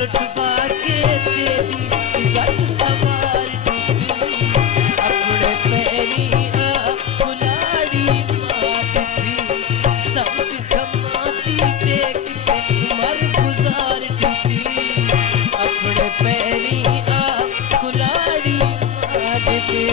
लुटवा के तेरी इज्जत सवार दी, अपने पैरी कुलाड़ी मारती, दर्द खमाती टेक के मर गुजार दी, अपने पैरी कुलाड़ी मारती।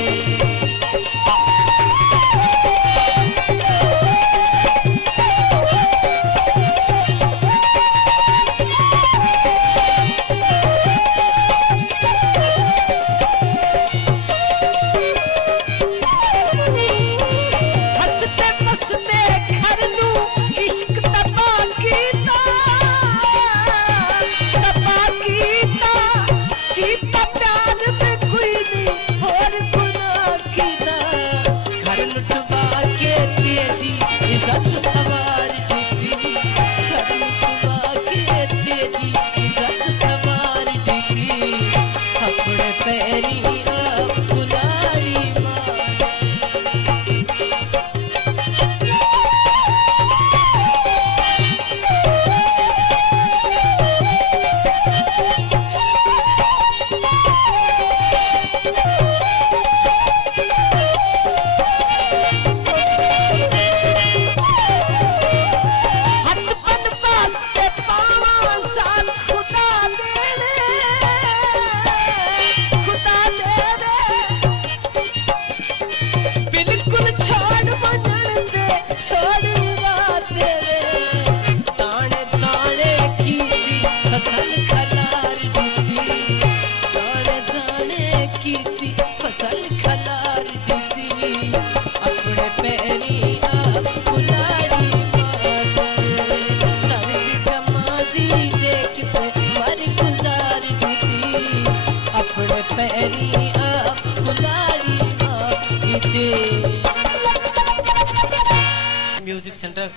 म्यूजिक सेंटर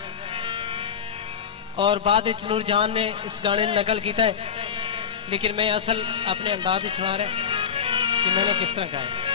और बाद नूरजहान ने इस गाने नकल किया है, लेकिन मैं असल अपने अंदाज सुना रहा कि मैंने किस तरह गाया।